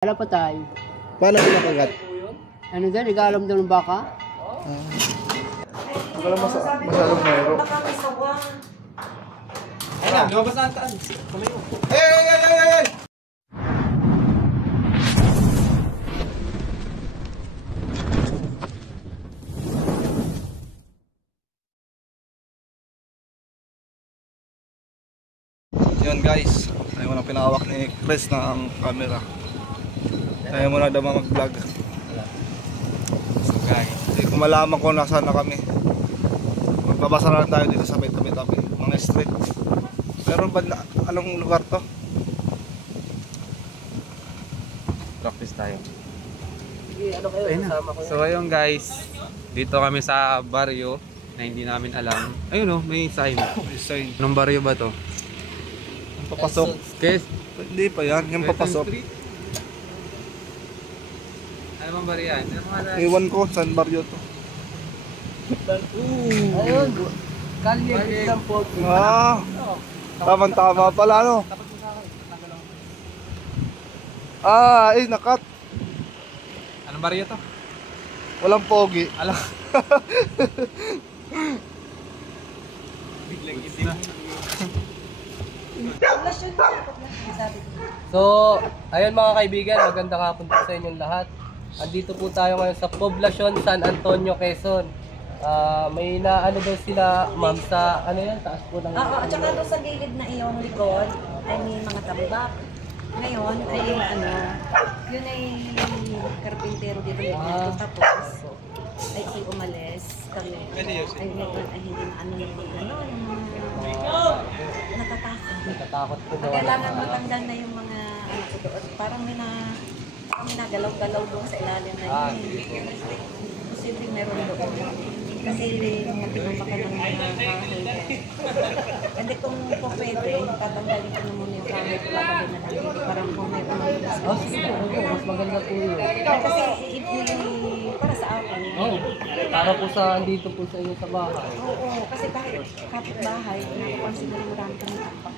Wala pa tayo. Paano pinakagat? Ano dyan? Igalam daw ng baka? Wala masyadong mayro. Ayun na, lumabas na ang taan. Kamay mo. Hey! Yun guys, ayaw mo na pinawak ni Chris na ang camera. Ayaw mo na daw mag-vlog. So guys, hindi ko malaman kung nasaan na kami. Magbabasa na lang tayo dito sa may tabi-tabi, mga street. Pero ba na, anong lugar to? Practice tayo. Sige, ano kayo? Kasama ko. So ayun guys, dito kami sa baryo na hindi namin alam. Ayun oh, may sign. May sign. Anong baryo ba to? Ang papasok. Kes? Hindi pa yan, yung papasok. Ano bang baryo yan? Ano mga Iwan ko, saan baryo to? Ayun. Kalye, isang po. Ah, tama pala no? Ah, nakat. Anong baryo to? Walang pogi. Alam. Biglang isip na. So, ayun mga kaibigan, magandang hapon po sa inyong lahat. Andito po tayo ngayon sa Poblacion San Antonio, Quezon. May naano daw sila, ma'am, sa ano yan, taas po ng... Oo, at saka doon sa gilid na iyong likod ay may mga tambak. Ngayon ay ano, yun ay karpintero dito yung tapos ay umalis kami. Ay ngayon ay hindi na ano yung natatakot. Natatakot po daw. Kailangan matanggal na yung mga ano ko doon. Parang may nagalaw-galaw doon sa ilalim na yun. Posibleng meron doon. Kasi mga pinumaka ng mga kahoy. Hindi kung po pwede, tatanggalin ko na muna yung kahoy ko lalagay na lang. Hindi parang kung may umalis. Oh, sige po, mas maganda po yun. Kasi para sa akin. Oh, para po sa, andito po sa inyo sa bahay. Oo, kasi kahit kapit-bahay, nakupansin na marami kami tampak.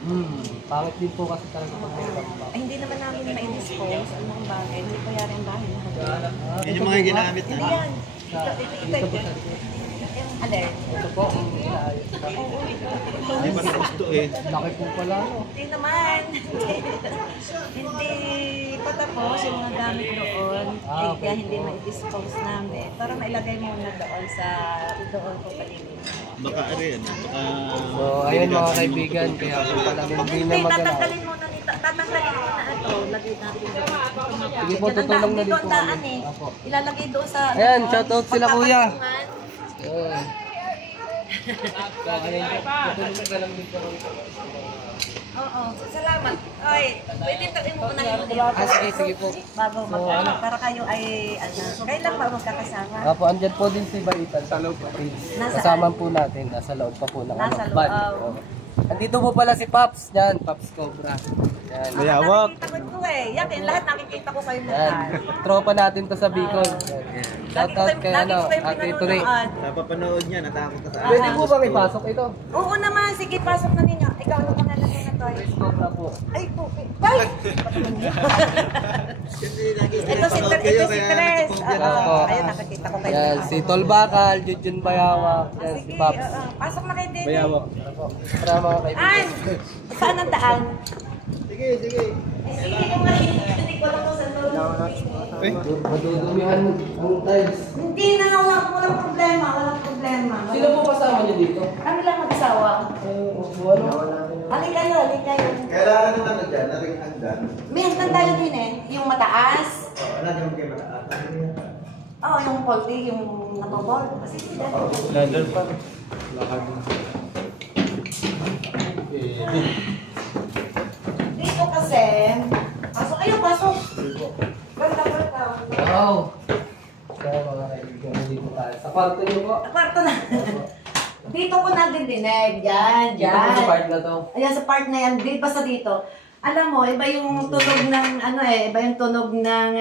Pangit din po kasi talaga pag may tambak. Ay, hindi naman namin ma-dispose ang mga bagay. Hindi pa yari ang bahay na hagdan. Yun yung mga ginamit Hindi yan. Ito. Alin? Ito po, ang inaayos na. Hindi pa na gusto eh. Laki po pala, no? Hindi naman. Hindi pa tapos yung mga gamit doon. Kaya hindi ma-dispose namin. Para mailagay muna doon sa doon ko palilin. Baka rin. So, ayun mga kaibigan, kaya po pala hindi na maganda. Tatanggalin muna nito. Tatanggalin muna ito. Lagay natin doon. Sige po, tutulong na din po daan kami. eh. Ilalagay doon sa... Ayan, shoutout sila kuya. pagkapatungan. Ayan. So, ayun po, tutulong na lang din po kami. Oo, salamat. Oy, pwede tayo mo na yung Sige po. bago mag para kayo ay ano, kailan ba magkakasama? Apo, andyan po din si Baitan sa loob. Nasaan? Kasama po natin, nasa loob pa po ng Nasa loob. van. Oo. Andito po pala si Paps, yan, Paps Cobra. Yan. Mayawak. Nakikita ko eh. Yan, lahat nakikita ko kayo Yan. mukha. Tropa natin to sa Bicol. Shout out kay ano, Ate Turi. Napapanood niya, natakot ka sa Pwede po bang ipasok ito? Oo naman, sige, pasok na ninyo. Ikaw, ano pangalan mo na to? Cobra po. Ay, po. Ay! Ito si Tres. Ayun, nakikita ko kayo. Yan, si Tolbakal, Jujun Bayawak, yan, si Sige, Paps. pasok na kayo din. Bayawak. Para mga kaibigan. An! Saan ang daan? Sige. Sige ko nga, hindi ko lang kung saan Madudumihan ang tiles. Hindi na, walang problema, Sino po kasama niyo dito? Kami lang mag-asawa. Halika kayo. Kailangan naman na dyan, naring hanggan. May hanggang tayo din eh, yung mataas. Wala naman kayo mataas. Oo, yung polti, yung natobol. Kasi sila. Ladder pa. Lakad. Dito kasi, pasok kayo, pasok. Ganda. Wow! So mga kaibigan, dito tayo. Sa kwarto niyo po. Kwarto na. Dito ko nadidinig. Yan. Dito po sa part na to. Ayan, sa part na yan. Di basta dito. Alam mo, iba yung tunog ng, iba yung tunog ng,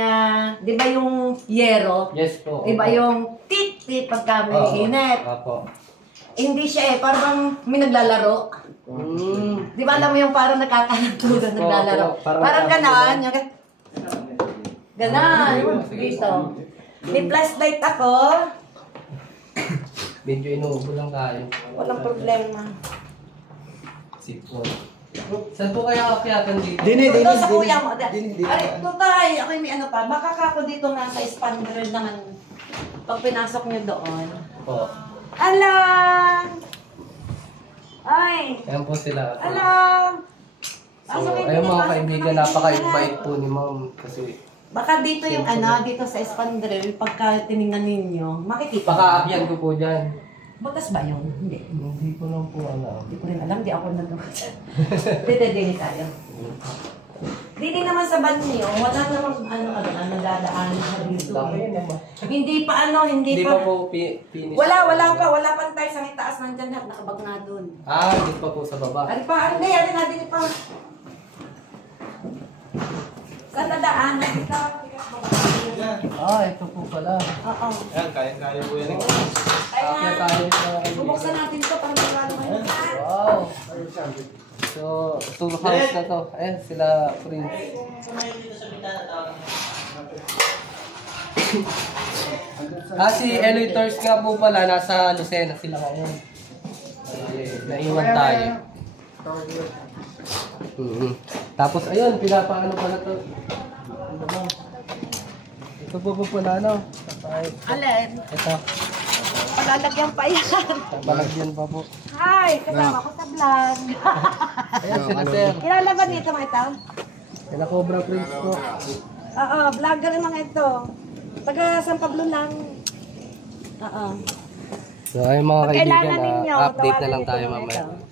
di ba yung yero? Yes po. Iba yung tit-tit pagka may init. Opo. Hindi siya parang may naglalaro. Di ba alam mo yung parang nakakalantugan Yes, naglalaro? parang Parang ganon. Yung, Ganon, dito. May flashlight ako. Medyo inuubo lang tayo. Walang problema. Sipon. Saan po kaya akyatan dito? Dito sa kuya mo. Ay, tutay. Ako may ano pa. Baka kako dito nga sa expander naman. Pag pinasok nyo doon. Po. Alam! Ay! Ayan po sila. Alam! So, ayun mga kaibigan, napaka-invite po ni ma'am. Kasi Baka dito yung ano, dito sa espandrel, pagka tinignan ninyo, makikita. pakaakyan ko po dyan. Butas ba yun? Hindi. Hindi ko lang po alam. Hindi ko rin alam, di ako nagawa dyan. Dede tayo. Dito naman sa banyo, wala namang ano dadaan sa dito. Hindi pa Hindi pa po finish. Wala pang tayo sa itaas nandyan lahat, nakabag na dun. Hindi pa po sa baba. Ari pa, ari natin pa. Saan nadaan? Ito. Ito po pala. Oo. Ayan, kaya po yan. Akyat tayo sa mga kaibigan. Bubuksan natin to para magkano kayo. Wow! So, tool house na to. Ayan, sila Prince. Si Eloy Tours nga po pala, nasa Lucena sila ngayon. Naiwan tayo. Tapos ayun, pinapaano pala to. Ito po pala ano. Alin? Ito, Palalagyan pa yan. balagyan pa po. Hi, kasama ko sa vlog. Ayan, sila sir. Kilala ba dito mga ito? Sila Cobra Prince po. Oo, vlogger mga ito. Taga San Pablo lang. Oo. So ayun mga kaibigan, Kailangan ninyo, update na lang tawagan tayo ito, mga mamaya. ito.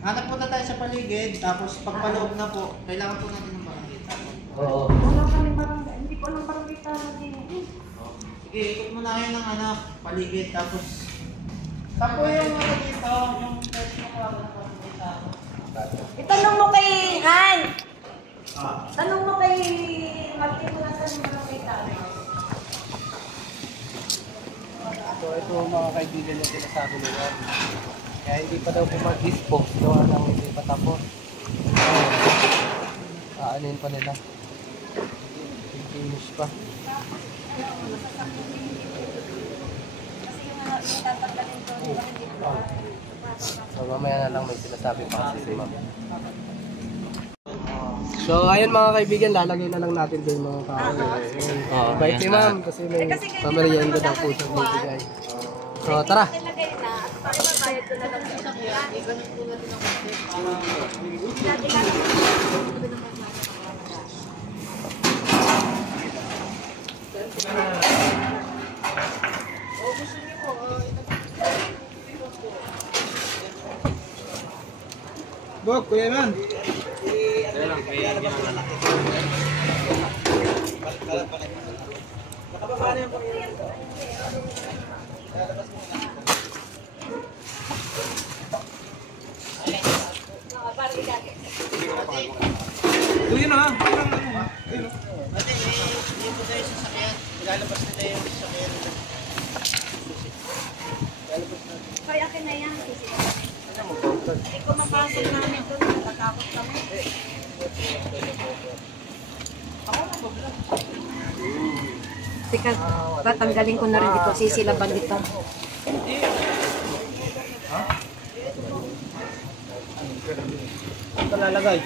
Hanap po na tayo sa paligid, tapos pagpaloob na po, kailangan po natin ng barangay. Oo. Wala kami barangay. Hindi ko alam barangay natin. Sige, ikot mo na kayo ng paligid, tapos... Tapo yung dito, yung first na po ng barangay sa ako. Itanong mo kay Han. Tanong mo kay Martin kung nasan yung barangay tayo. So ito mga kaibigan yung sinasabi nila. Kaya hindi pa daw po mag-dispose. Gawa lang hindi pa tapos. Aanin pa nila. Finish pa. So mamaya na lang may sinasabi pa kasi si ma'am. So ayun mga kaibigan, lalagay na lang natin din mga kahoy. Bye kay ma'am kasi may pamerienda daw po siyang bibigay. So tara! Nilagay na. At pakibayad ko na lang sa kanya. Bok, Kuya Man! Tuloy na lang. Kaya akin na yan. Hindi ko mapasok namin doon. Natatakot kami. Teka, tatanggalin ko na rin ito. Sisilaban dito. Ito lalagay.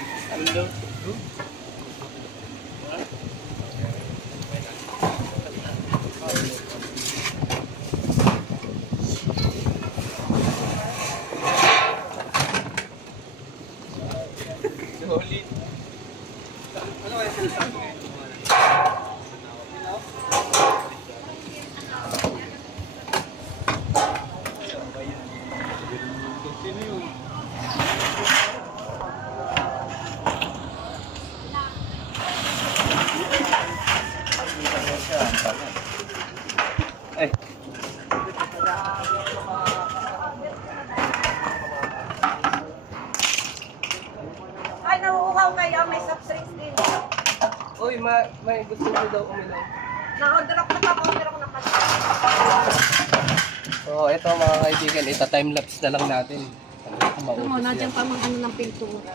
Ay, nauuhaw kayo. May soft drinks din. Uy, may gusto nyo daw uminom. Na-order ako na pa-order ako na pa. So ito mga kaibigan, ita-timelapse na lang natin. Ito mo, Maubos nandiyan yan. pa mga ano ng pintura.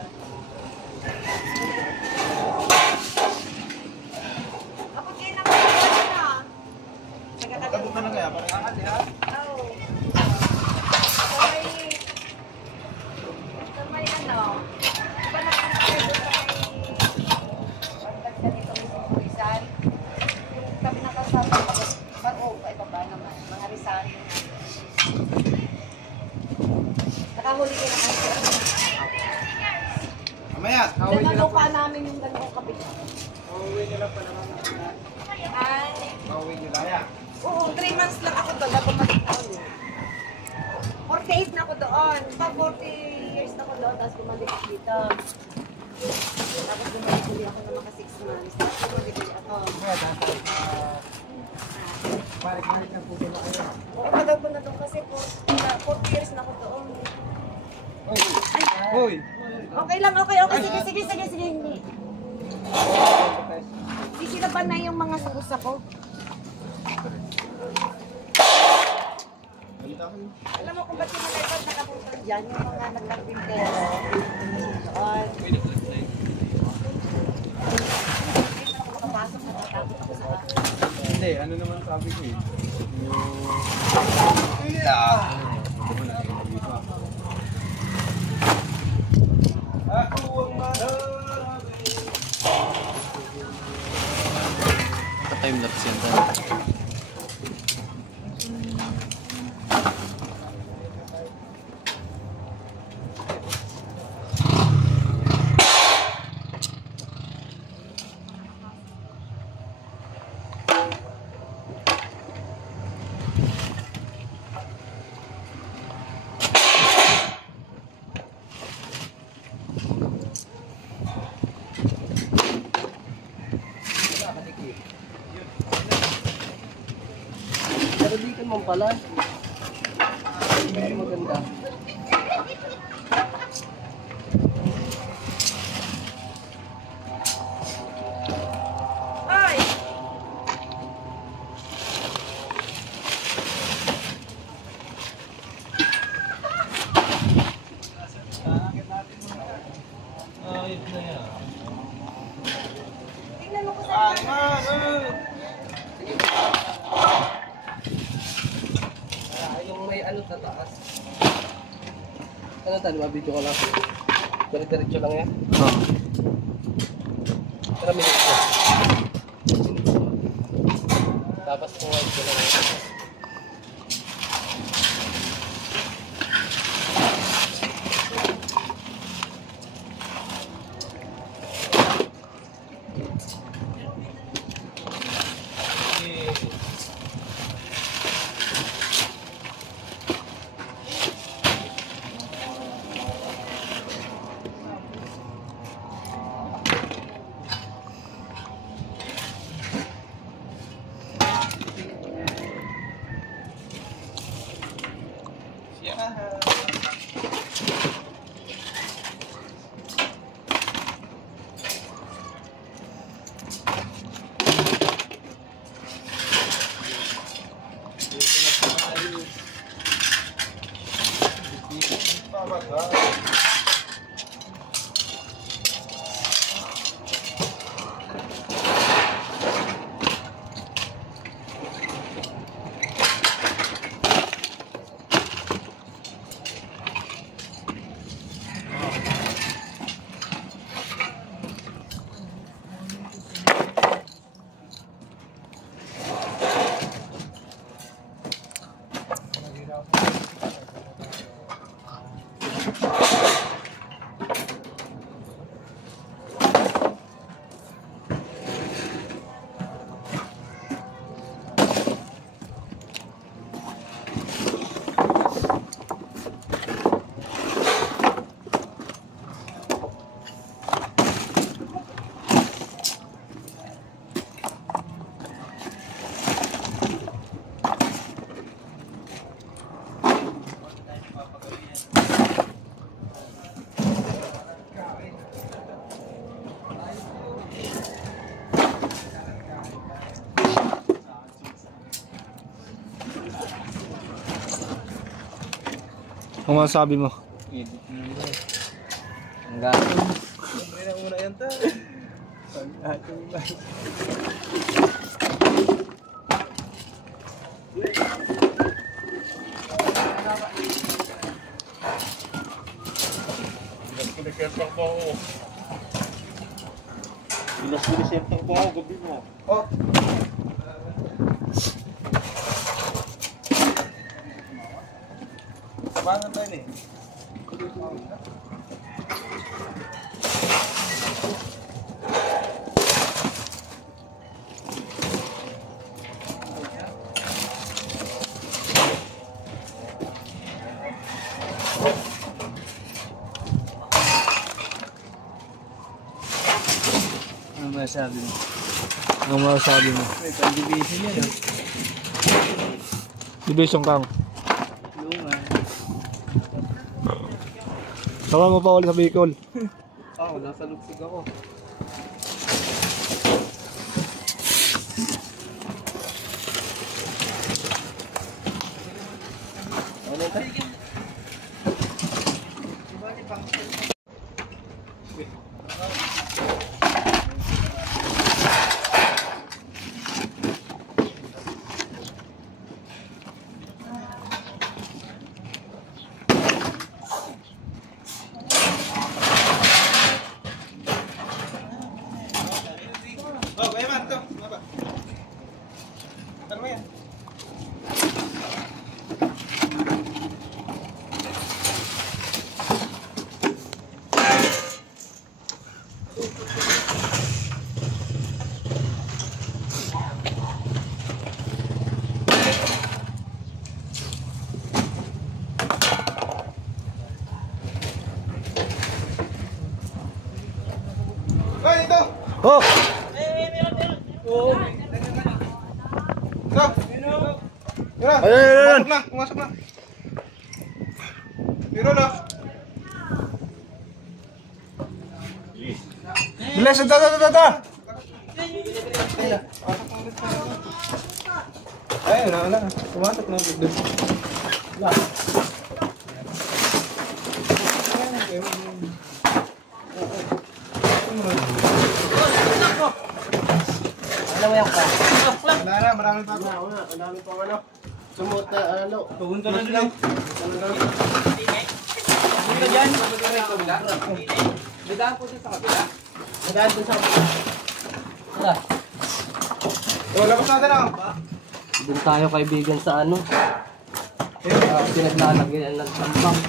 Ay, Pauwi nyo laya. oo, 3 months lang ako doon. Bumalik ako doon. 48 na ako doon. 40 years na ako doon, tapos bumalik dito. Tapos bumalik ulit ako ng mga 6 months. Tapos bumalik ulit ako. Balik-balik ang puso na kayo. Oo, tagal ko na doon kasi 40 years na ako doon. Hoy! Okay lang, okay. Sige, hindi. Sisirapan na yung mga susa ko. Alam mo kung ba't yung mga ipad nakapunta dyan, yung mga nagkapintero. Doon. Makapasok na natakot ako sa akin. Hindi, ano naman sabi ko eh. Time-lapse yan. Pero di ka naman pala. Hindi maganda. Ay! Tingnan mo ko sa Yung may ano sa taas. Ano tayo, mabidyo ko lang. Diretso lang yan. Pero minutes ko. Tapos kung wide ko lang yan. Kung masabi mo. Ang gato. Bilas-bilisentang po ako, gabi mo. Oh. Sabangan tayo eh. masasabi mo? Ano masasabi mo? May pang-division yan. Division Kang. Lunga. Sama mo pa ulit sa Bicol. Oo, nasa lugsig ako. Ano ito? Oh! Ayun! Pumasok na. Biro na. Bilis! Ito! Ayun, wala. Pumasok na. Ano mo yan ka? Wala na, maraming pa. Marami pang ano. Sumot na ano. Pupunta na sila. Dadaan po siya sa kabila. Nagaan doon sa Wala. O, labas natin ah. Doon tayo kaibigan sa ano. Pinaglalagyan ng tambang.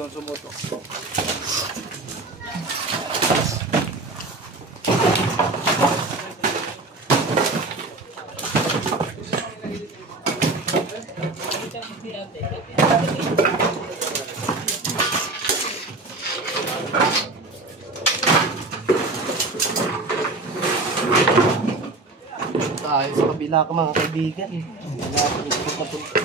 Doon sumuto. Tayo sa kabila ka mga kaibigan. Wala akong gusto papunta.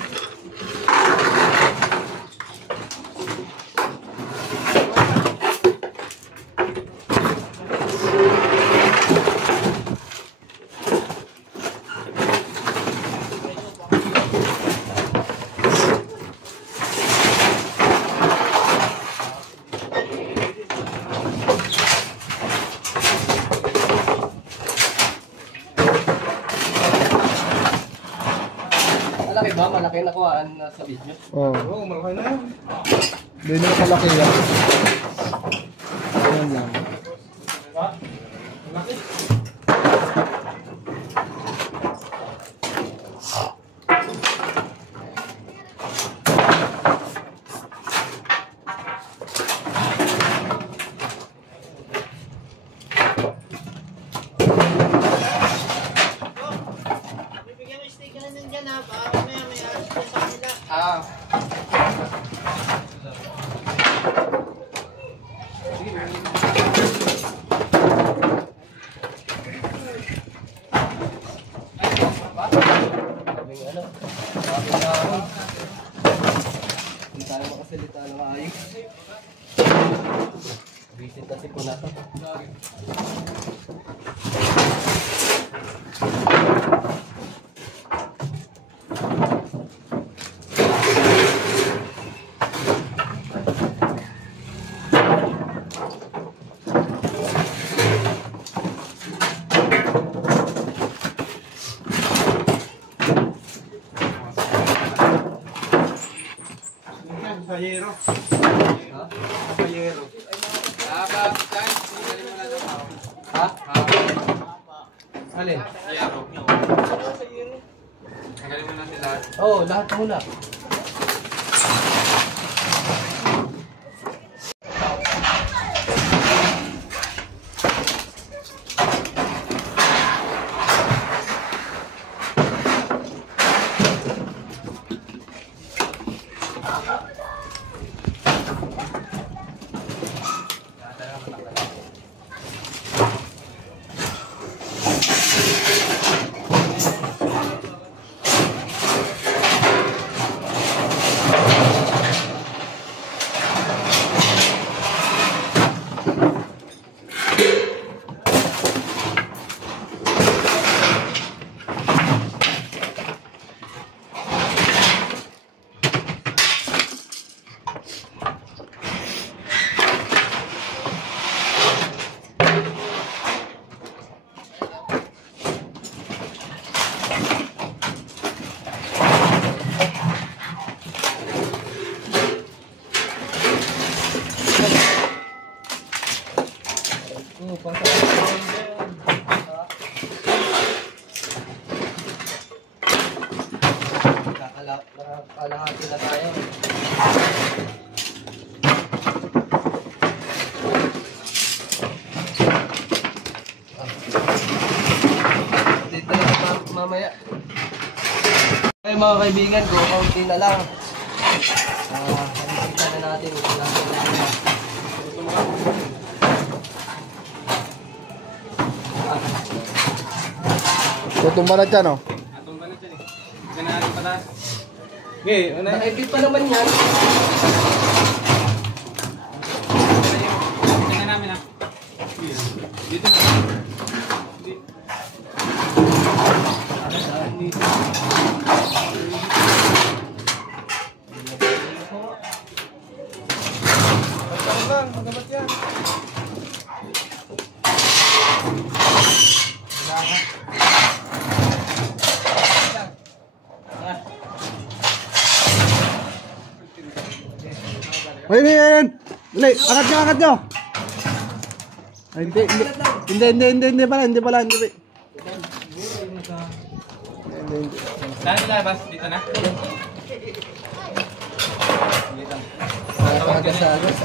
Malaki ba? Malaki nakuhaan na sa video? Oh. Oo, malaki na yan. Hindi na kalaki yan. Ayan lang. Bibigyan mo sticker na nandyan ha. Baka may ayos ko sa kanila. Kaming ano? Kaming naroon. Hindi tayo makasalita ng ayos. Visit kasi po natin. Sayero. Ha? Alin? Yaro. Tanggalin mo natin lahat. Oo, lahat muna. pang sa Nakakalahati na tayo. Dito na mamaya. Okay mga kaibigan, go county na lang. Halimutan na natin. Tutumba na dyan, oh. Atong ba na dyan eh. Ganun natin pataas. Okay, ano? Naka-edit pa naman yan. Tingnan namin ah. Dito na. Lang, magabat yan. Ayun! Dali, angat nyo! Ay, hindi pala. Saan nilabas? Dito na?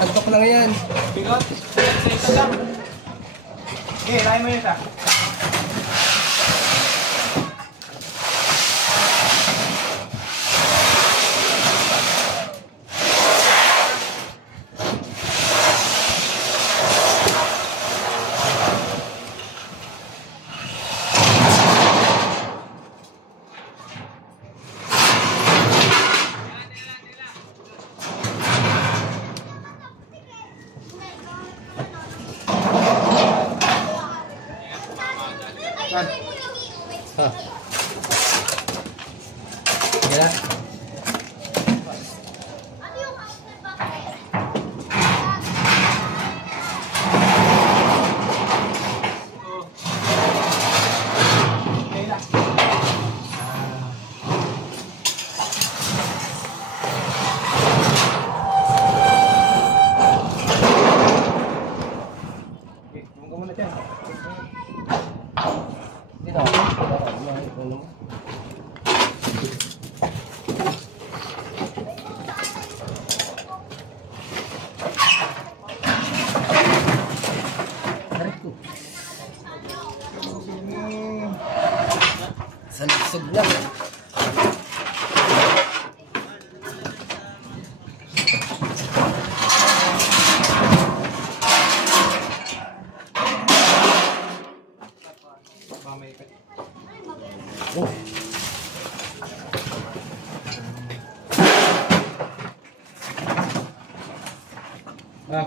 Antok lang yan. Bigot? Isa lang. Okay, lain mo yun isa. Yan. Salusog lang.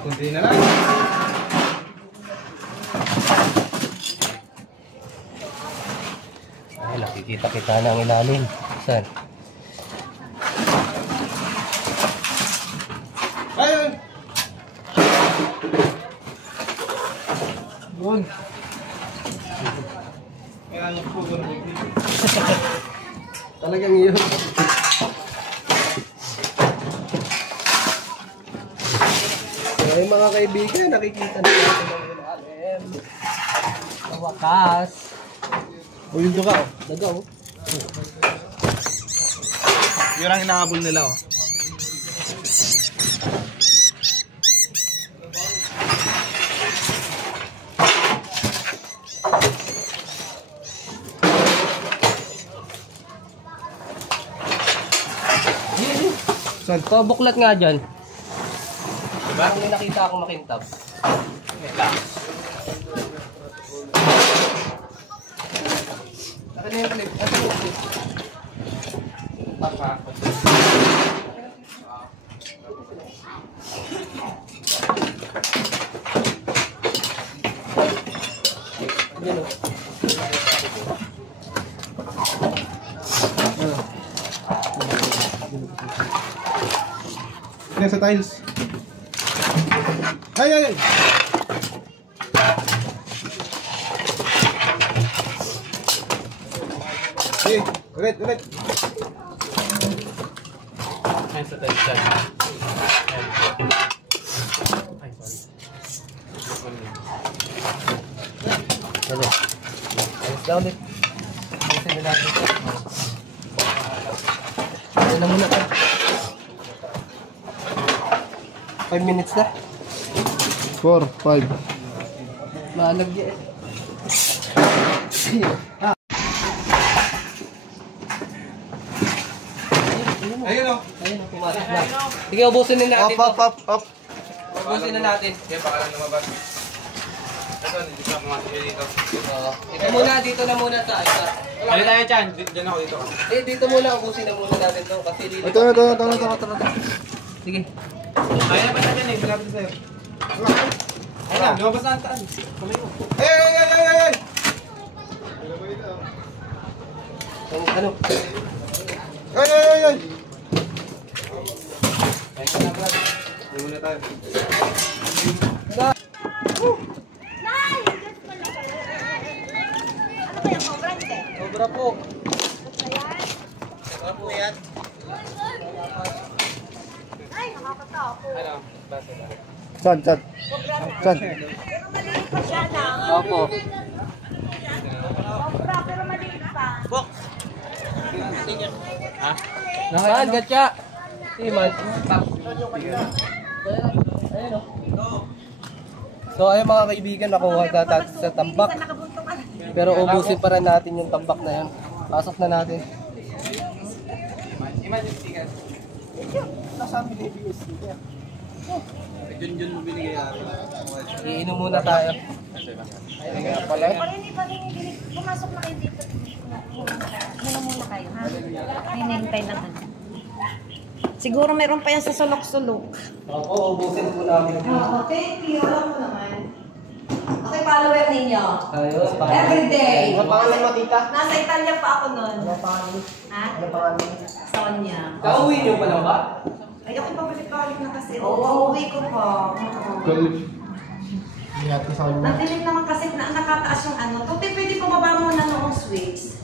Kunti na lang. Ay, nakikita kita ng ilalim. Saan? Ayun! Doon. Kaya ano po, Talagang yun. Ay mga kaibigan, nakikita na natin ang ilalim. Sa wakas. O yun ka, oh. Daga, oh. Yun ang hinahabol nila, oh. Saan? Pabuklat nga dyan. Parang may nakita akong makintab. Saka na yung clip. Ano yung clip? Papa. Yan o. Yan sa tiles. Ay! Sige, ulit. Ayun sa tayo dyan. Ay, sorry. Ano? Ayos na ulit. Ayusin na natin ito. Ayun na muna ka. 5 minutes na. 4, 5. Maalagyan. Ayun o. Ayun, pumasok na. Sige, ubusin na natin Up, up, up, up. Ubusin na natin. Kaya baka lang lumabas. Ito, hindi ka pumasok dito. Ito muna, dito na muna sa isa. Ano tayo dyan? Diyan ako dito. Dito muna, ubusin na muna natin to kasi dito. Ito. Sige. Kaya ba natin eh? Malapit sa'yo. Ayun lang, lumabas na ang taan. Kamay mo. Ay! Ano? Ay! Hindi muna tayo. Nay! Ano ba yung cobra nito? Sobra po. Ayan? Ay, nakakatakot. Ano? Basta na. Saan? Cobra na. Saan? Pero maliit pa siya na. Opo. Cobra, pero maliit pa. Saan, gatya? Si man. Ayun o. So ayun mga kaibigan, nakuha natin sa tambak. Minsan nakabuntong ka na. Pero ubusin pa rin natin yung tambak na yun. Pasok na natin. Iman yung sticker. Junjun mo binigay Iinom muna tayo. Pag hindi pa rin, pumasok na kayo dito. Muna muna kayo, ha? Hinihintay na ka. Siguro meron pa yan sa sulok-sulok. Opo, ubusin po natin. Oo, thank you. Alam mo naman. Okay, follower ninyo. Ayos. Every day. Ano pangalan mo, tita? Nasa Italia pa ako nun. Ano pangalan? Ha? Ano pangalan? Sonia. Kauwi niyo pa lang ba? Ay, ako pabalik-balik na kasi. Oo, uuwi ko po. Nadilim naman kasi na nakataas yung ano. Tuti, pwede pa baba muna noong switch.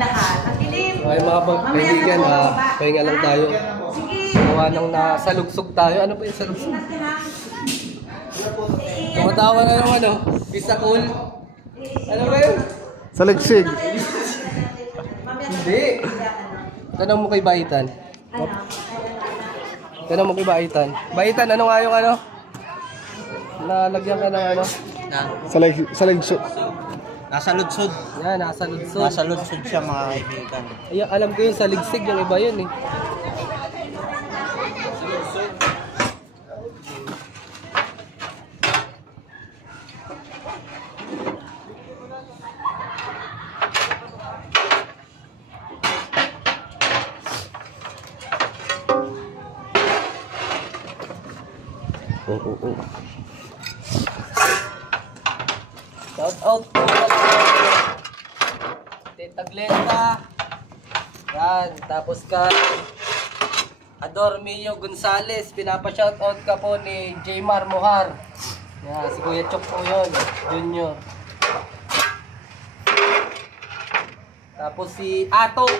Lahat. Nadilim. Okay mga kaibigan, pahinga lang tayo. Sige. Gawa nang nasalugsog tayo. Ano pa yung salugsog? Ingat ka na. Tumatawa na naman ano. Pista cool. Ano ba yun? Saligsig. Hindi. Tanong mo kay Baitan. Ano? Tanong mo kay Baitan. Baitan, ano nga yung ano? Nalagyan ka ng ano? Saligsig. Nasa lutsod. Yan, nasa lutsod. Nasa lutsod siya mga kaibigan. Ay, alam ko yung sa ligsig, yung iba yun eh. Oo. Shout out po Tita Glenda. Yan, tapos ka Adormio Gonzales, pinapa-shout out ka po ni Jaymar Mohar. Yan, si Kuya Chok po yun, Junior. Tapos si Ato.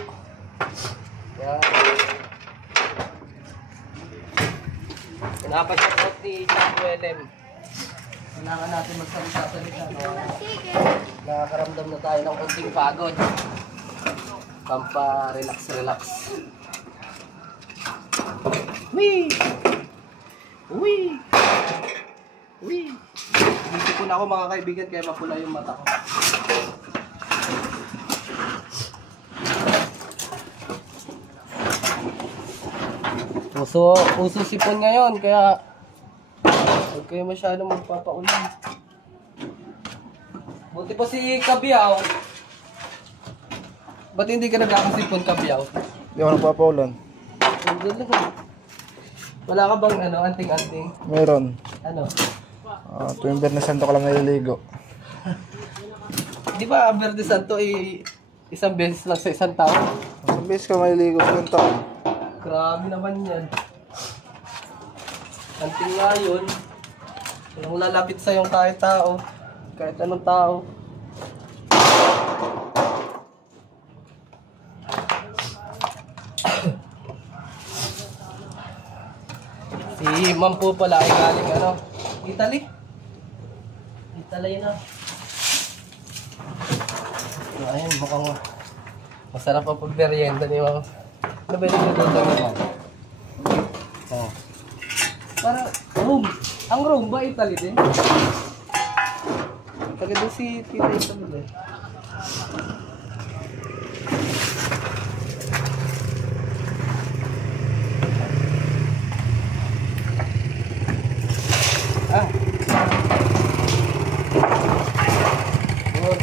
Yan. Pinapa-shout out ni Chaco LM. Kailangan natin magsalita-salita. Nakakaramdam na tayo ng konting pagod. Pampa-relax. Wee! Wee! Wee! Dito po na ako mga kaibigan kaya mapula yung mata ko. Uso sipon ngayon kaya huwag kayo masyadong magpapaulan. Buti pa si Kabiyaw. Ba't hindi ka nagkakasipon, Kabiyaw? Hindi ako nagpapaulan. Hindi lang. Wala ka bang ano, anting-anting? Meron. Ano? Tuwing Biyernes Santo ko lang naliligo. Di ba ang Verde Santo isang beses lang sa isang taon? Isang beses ka maliligo sa isang taon. Grabe naman yan. Anting nga yun. Walang lalapit sa yung kahit tao. Kahit anong tao. Si Ma'am po pala ay galing ano? Italy. Italy na. So, ayun, mukhang masarap ang pagmerienda ni Ma'am. Ano ba yung niluto ni Ma'am? Oh. Para room. Ang room ba Italy din? Taga doon si Tita Isabel eh. Ah. Good.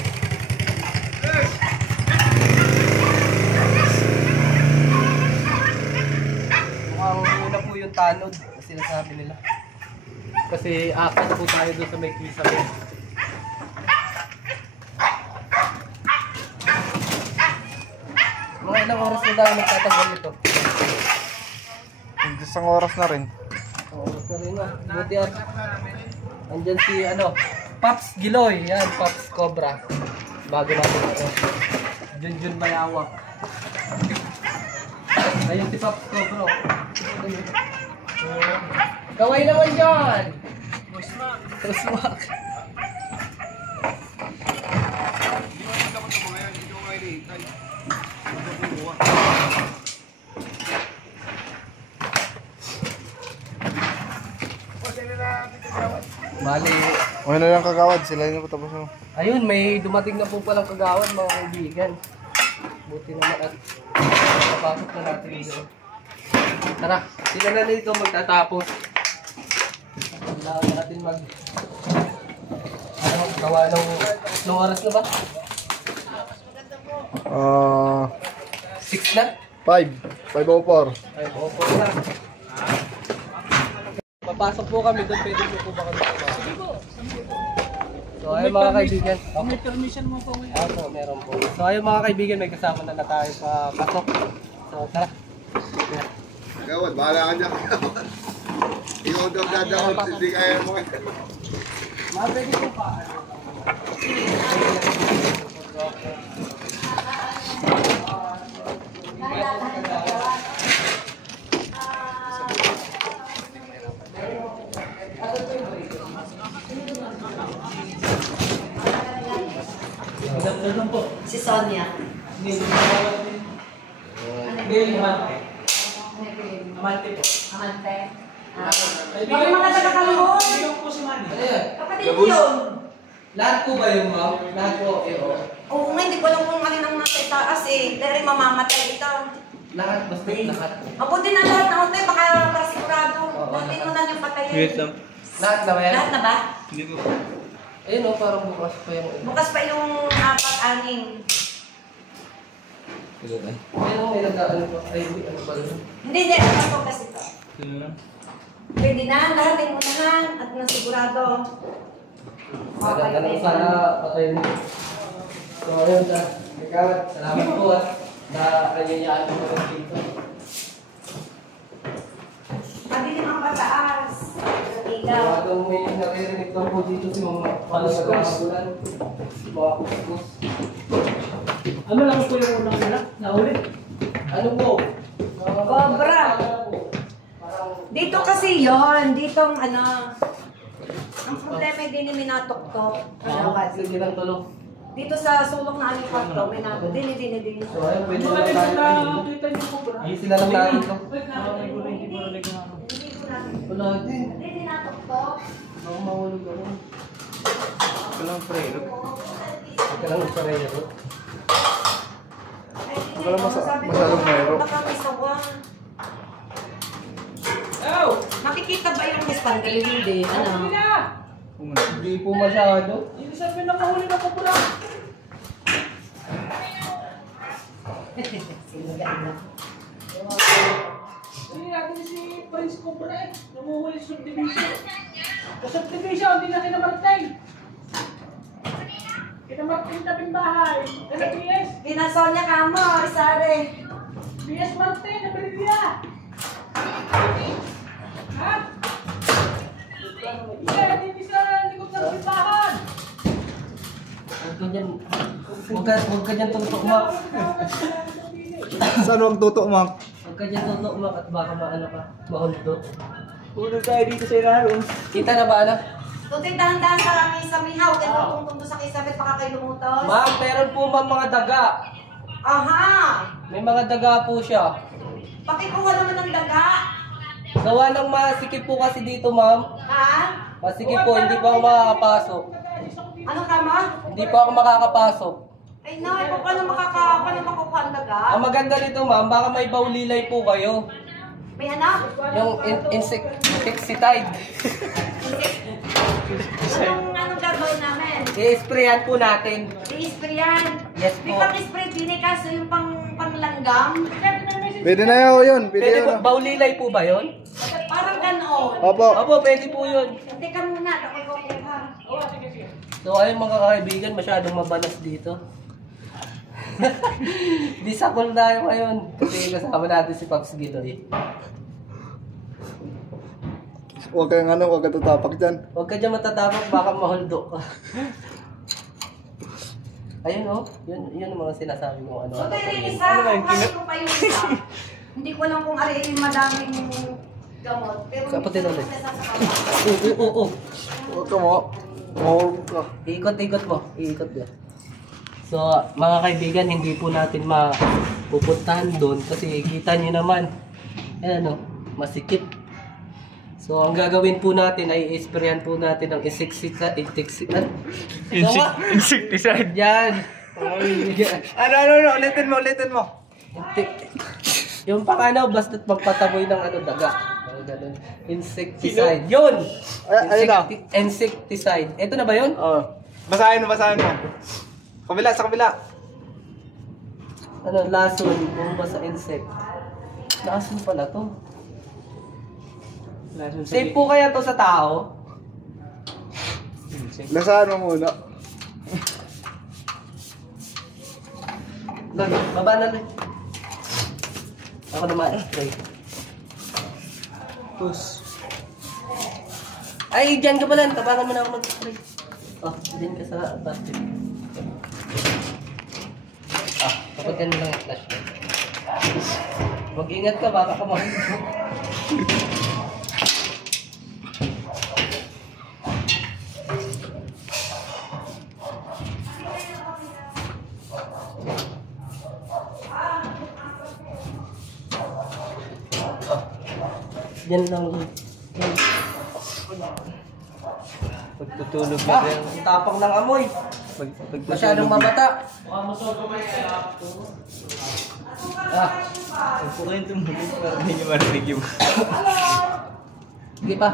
Mukhang una po yung tanod, sinasabi nila. Kasi apat po tayo doon sa may Kisame. Mga ilang oras na tayo magtatagal nito? Isang oras na rin. Oras na rin na. Buti at andyan si Paps Giloy. Yan, Paps Cobra. Bago natin ito. Junjun Mayawak. Ayun si Paps Cobra. Kaway naman dyan! Musmak! Bali, Okay na lang kagawad, sila yung tapos mo. ayun, may dumating na po palang kagawad mga kaibigan. Buti naman at napapasok na natin dito. Tara, sila na dito magtatapos. Kailangan natin gawa ng oras na ba? 6 na? 5:04. Ay, opo na. Papasok po kami doon, pwede po ba kami papasok? So ayun mga kaibigan. May permission mo po ngayon? Opo, meron po. So ayun mga kaibigan, may kasama na tayo sa pasok. So tara. Kagawad, bahala ka dyan. Ikaw daw dadawad, hindi kaya mo. Mabili po pa. Si Sonia. Amante. Bakit mga taga-Kalimon? Kapatid ko yun. Lahat po ba yung ma'am? Lahat po, Oo nga, hindi ko alam kung alin ang nasa itaas eh. Dahil mamamatay ito. Lahat, basta lahat. Mabuti na lahat na unti, baka para sigurado. Natin mo na yung patayin. Lahat na ba yan? Lahat na ba? Ayun parang bukas pa yung Bukas pa yung 4-6. Ayun, may nag-ano pa. Ay, ano ba yun? Hindi, ano po kasi ito. Pwede na, lahatin mo na at nasigurado. Ganun sana patay mo. So, ayun na. Salamat po at nakayayaan mo ng dito. Padilim ang pataas. Ilaw. Bago may naririnig lang po dito si mga palaskulan. Mga kuskus. Ano lang po yung unang nila? Nahuli? Ano po? Cobra. Dito kasi yon, dito ang ang problema ay din may natuktok. Sige lang tulong. Dito sa sulok na aming kwarto, may nato. Dini. So, ayun, pwede Mga lang tayo. nakita niyo po ba? Hindi sila lang natin ito. Hindi ko nalagyan ako. Hindi ko namin. Wala din. Dini natuktok. Baka mahulog ako. Walang prelo. Ika lang sa raya ko. Wala masyadong mayroon. Baka may sawang. Makikita ba yung espandel? Hindi. Ano? Hindi po masyado. Hindi sabi na kahuli na kapula. Sinagaan na. Hindi natin si Prince Cobra eh. Namuhuli sa subdivision. Sa subdivision, hindi na kinamartay. Kinamartay na bahay. Ano BS? Pinasol niya ka mo, Isare. BS Martin, nabili niya. Ha? Hindi sa likod ng simbahan. Huwag ka dyan tutok, Mak. Saan wag tutok, Mak? Huwag ka dyan tutok, Mak, at baka maano ka. Mahuldo. Ulog tayo dito sa ilalim. Kita na ba, anak? Tutoy, dahan-dahan sa mihaw. Kaya tutungtong doon sa kisabit, baka kayo lumutos. Ma'am, meron po ma'am mga daga. Aha! May mga daga po siya. Pakikuha naman ng daga. Gawa ng masikip po kasi dito ma'am. Ha? Masikip po, hindi po ako makakapasok. Ano ka, ma? Hindi po ako makakapasok. Ay, no, paano makukuha ang daga? Ang maganda nito ma'am, baka may baulilay po kayo. May anak? Yung insecticide. Anong gagawin namin? I-sprayan po natin. I-sprayan. Yes Di po. pang spray din eh, kaso yung panglanggam. Pwede na yun. Pwede Pwede po, na. baulilay po ba yun? Parang ganon. Opo. Opo, pwede po yun. Teka muna, nakukuha ha. So ayun mga kaibigan, masyadong mabalas dito. Di sakol tayo ngayon. Kasi kasama natin si Pops Giloy. Huwag kang tatapak dyan. Huwag ka dyan matatapok, baka mahuldo ka. Ayun oh, yun ang mga sinasabi mo. So, pero yung isa, kung kasi ko pa yung isa, hindi ko alam kung ari yung madaming gamot. Pero Kapatid hindi ko ulit. nasasabi. Oo. Huwag ka mo. Mahulog ka. Iikot mo. Iikot mo. So, mga kaibigan, hindi po natin mapupuntahan doon kasi kita nyo naman. Ayan o, masikip. So, ang gagawin po natin ay isprayan po natin ng insecticide. Insecticide. Yan. Ano, ulitin mo. Yung pang basta't magpataboy ng daga. Ganun. Insecticide. Yun! Ayun na. Insecticide. Ito na ba yun? Oo. Basahin mo. Sa kabila. Lason. Bomba sa insect. Lason pala to. Safe po kaya to sa tao? Lasahan mo muna. Baba na rin. Ako naman. Try. Push. Ay, dyan ka pala. Tabangan mo na ako mag-spray. Oh, dyan ka sa basket. Kapag yan lang yung flash. Mag-ingat ka, baka ka mahulog. Yan lang. Pagtutulog na rin. Ang tapang ng amoy. Masyadong mabata. Huwag po kayong tumulog para hindi nyo marinig yung... Sige pa.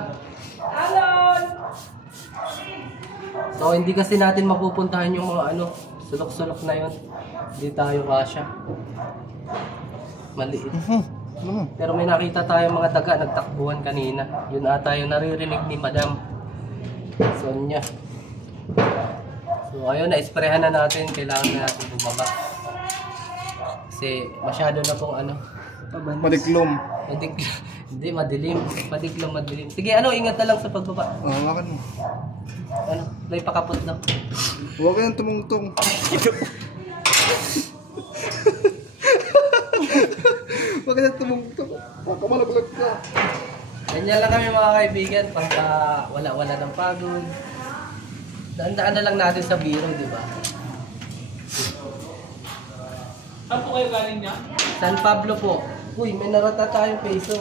So, hindi kasi natin mapupuntahan yung mga sulok-sulok na yun. Hindi tayo kasya. Maliit. Pero may nakita tayong mga daga nagtakbuhan kanina. Yun ata yung naririnig ni Madam Sonia. So ayun, na-sprayan na natin. Kailangan na natin bumaba. Kasi masyado na pong Madiklom. hindi, madilim. Madilim. Sige, ingat na lang sa pagbaba. Hawakan mo. May pakapot na. Huwag kang tumungtong. Huwag kang tumungtong. Baka malaglag ka. Ganyan lang kami mga kaibigan. Pagka wala ng pagod. Daan-daan na lang natin sa biro, di ba? Saan po kayo galing niya? San Pablo po. Uy, may narata tayong piso.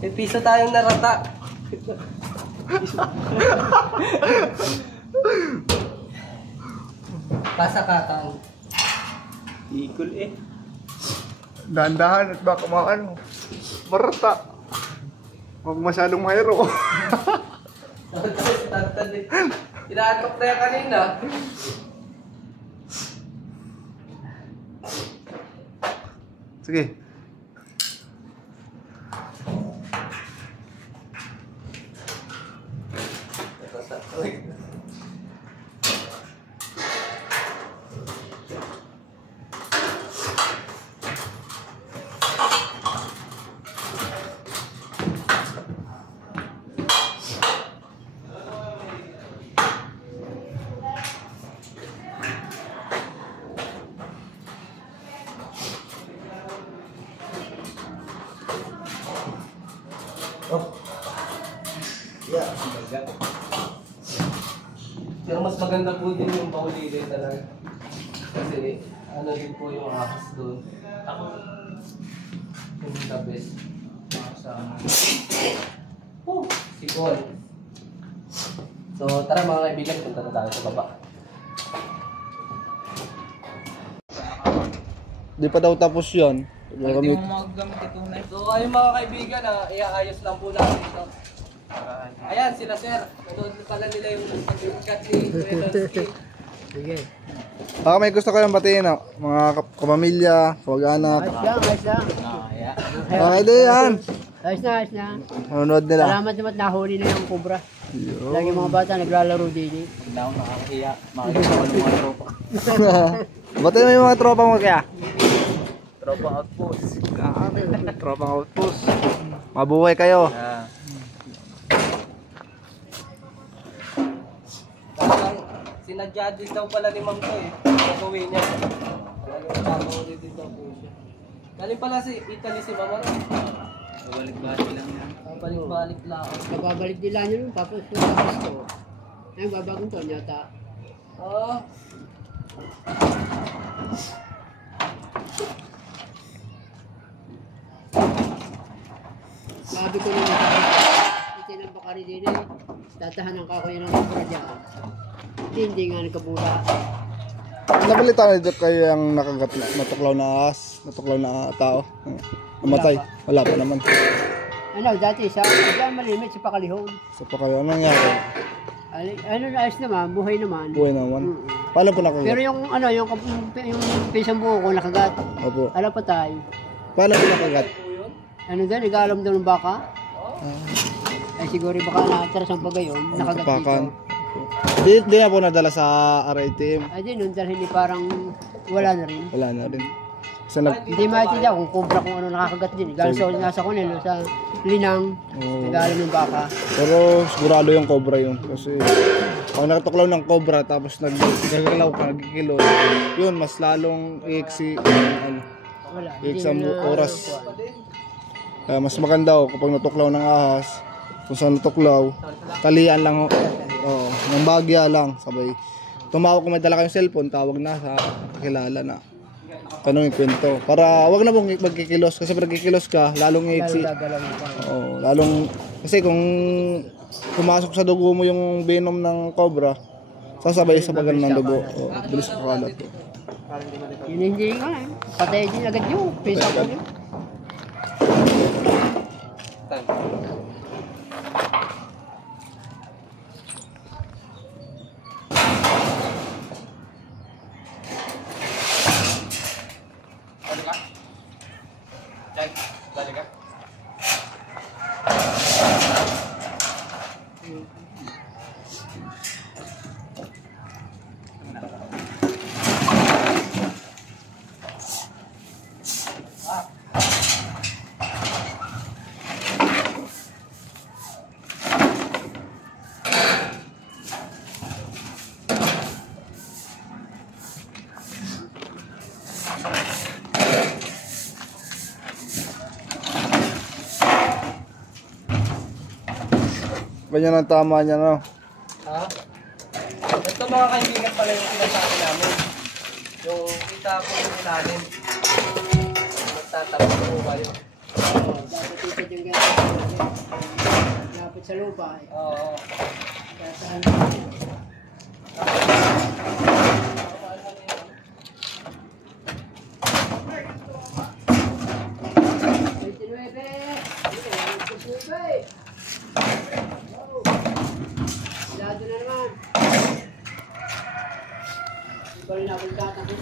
May piso tayong narata. Pasakatan. Ikol eh. Dahan-dahan at baka marata. Huwag masyadong mahiro. Inaantok na yan kanina. Sige. Pero mas maganda po din yung paulili talaga. Kasi ano din po yung ahas doon. Yung the best. Sipon. So tara mga kaibigan, punta na tayo sa baba. Di pa daw tapos yun. Hindi mo magagamit ito na. So ayun mga kaibigan, iaayos lang po natin ito. Ayan sila sir. Nanood pala nila yung cut ni Kuya. Sige. Baka may gusto kayong batiin, mga kapamilya, kamag-anak. Ayos lang. Okay din yan. Ayos na. Manonood nila. Salamat naman nahuli na yung cobra. Lagi mga bata naglalaro din. Hindi ako nakakahiya. Makikita ko ng mga tropa. Batiin mo yung mga tropa mo kaya. Tropa outpost. Tropang outpost. Mabuhay kayo. Talagang sinadya din daw pala ni Ma'am to eh. Gagawin niya. Talagang gagawin din daw po siya. Galing pala si Italy si Mama. Balik-balik lang yan. Balik-balik lang. Nababalik nila nyo tapos tapos ko. Ayun, babagong to yata. Oo. Sabi ko naman, itinambak ka rin din eh. Tatahanan ka ako yun ng cobra dyan. Hindi nga nagkabura. Nabalita na dito kayo yung natuklaw na ahas, natuklaw na tao. Namatay. Wala pa naman. Ano, dati sa dyan malimit sa Pakalihon. Sa pa kayo, anong nangyari? Ano na ayos naman, buhay naman. Buhay naman. Paano po nakagat? Pero yung ano, yung pisang buho ko nakagat. Opo. Ala patay. Paano po nakagat? Ano doon, nag-aalam daw ng baka? Ay siguro baka nakatras ang pagayon, nakagat Tapakan. dito. Di na po nadala sa RI team. Ay din, nung dahil hindi parang wala na rin. Wala na rin. Kasi Hindi maintindihan kung kumpra kung ano nakakagat din. Galing sa nasa kunil, sa linang, nag-aalam ng baka. Pero sigurado yung cobra yun. Kasi pag nakatuklaw ng cobra tapos nagagalaw ka, nagkikilo, yun mas lalong iiksi ano, Wala. iiksi ang na- oras. Kaya mas maganda kapag natuklaw ng ahas, kung saan natuklaw, talian lang, ng bagya lang, sabay. Tumawag kung may dala kayong cellphone, tawag na sa kakilala na. Tanong yung kwento. Para wag na mong magkikilos, kasi pag nagkikilos ka, lalong iiksi. Gagalaw mo pa. Oo, lalong, kasi kung pumasok sa dugo mo yung venom ng cobra, sasabay sa pagano ng dugo. Oo, bilis ka kalat. Yun hindi nga eh. Patay din agad yung pisa ko yun. Ganyan ang tama niya, no? Ha? Ito mga kaibigan pala yung sinasabi namin. Yung kita po yung ilalim. Magtatakot po kayo. Dapat ikot yung gano'n. Dapat sa lupa eh. Oo. Tatahan natin. 29. Lado na naman. Iba rin ako tatapos.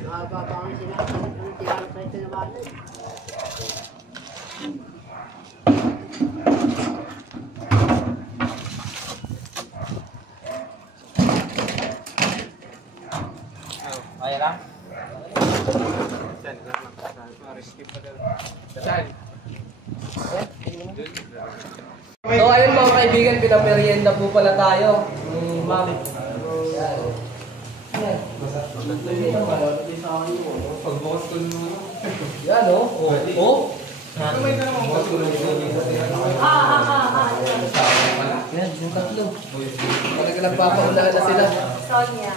Nakababangan sila. Ang tiyaro sa ito naman. Kaya lang? So ayun mga kaibigan, pinaperienda po pala tayo. Ma'am. Yan. Pagbukas ko nung Yan o. Oh. Yan, yung tatlo. Talaga nagpapaulaan na sila. Sonia.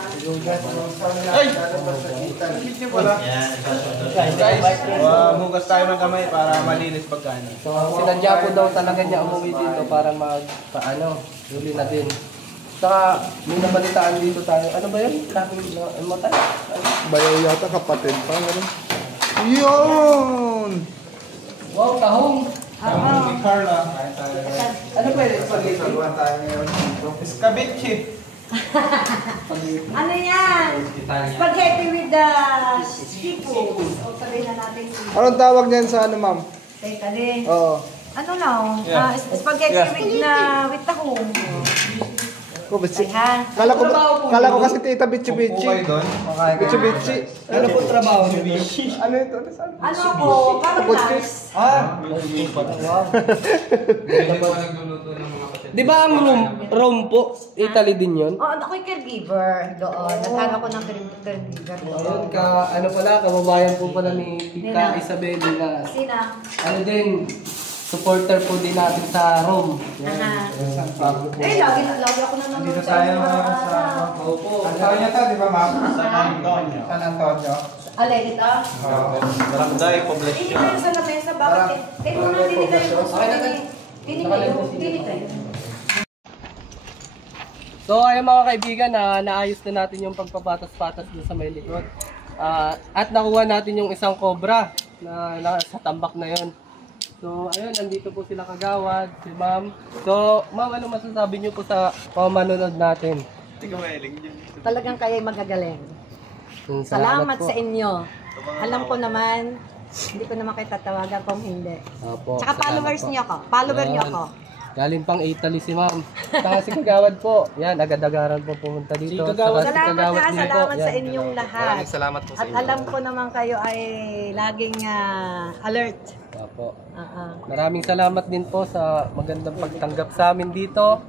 Guys, hugas tayo ng kamay para malinis pagkain. So, sinadya po daw talaga niya umuwi dito para huli na din. Saka, may nabalitaan dito tayo. Ano ba yun? Ano mo tayo? Bayaw yata kapatid pa. Ganun. Yun! Wow, tahong! Ni Carla. Ano pwede? Spaghetti? Saluhan tayo ngayon. Escabeche. Ano yan? Spaghetti with the seafood. O sabihin na natin seafood. Anong tawag niyan sa ano, ma'am? Teka din. Oo. Ano lang? Yeah. Spaghetti with tahong. Oh, bitsi. Ha? Kala ko kasi tita Bichi Bichi. kayo doon. Bichi Bichi. Ano po trabaho niyo? Ano ito? Ano ko? Parang rice. Di ba ang Rome po, Italy din yun? Oo, ako'y caregiver doon. Nagtanga ko ng caregiver Ayun, doon. ano pala, kababayan po pala ni Tita Isabel na Sina? ano din, supporter po din natin sa Rome. Aha. Lagi ako nanonood Dito tayo sa... Opo. Ang tawag niya to, di ba ma'am? San Antonio. San Antonio. Alay, ito? Barangay Hindi Poblacion. kayo sa lamesa. Bakit? Kayo muna, hindi kayo. Hindi kayo. So ayun mga kaibigan, naayos na natin yung pagpapatas-patas doon sa may likod. At nakuha natin yung isang cobra na sa tambak na yon. So ayun, nandito po sila kagawad, si ma'am. So ma'am, ano masasabi niyo po sa pamanonood natin? Talagang kayo'y magagaling. Salamat sa inyo. Alam ko naman, hindi ko naman kayo tatawagan kung hindi. Opo. Tsaka followers niyo ako. Follower niyo ako. Galing pang Italy si ma'am. Saka si Kagawad po. Yan, agad-agaran po pumunta dito. Saka si Salamat Kagawad din po. salamat sa Yan. inyong lahat. Maraming salamat po sa At inyo. alam ko naman kayo ay laging alert. Opo. Ah. Maraming salamat din po sa magandang pagtanggap sa amin dito.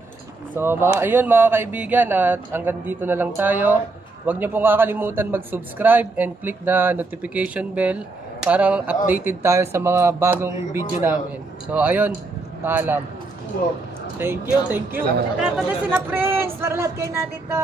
So ayun mga kaibigan, at hanggang dito na lang tayo. Huwag niyo pong kakalimutan mag-subscribe and click the notification bell para updated tayo sa mga bagong video namin. So ayun, paalam. Thank you, thank you. Tara, sila friends. Para lahat kayo na dito.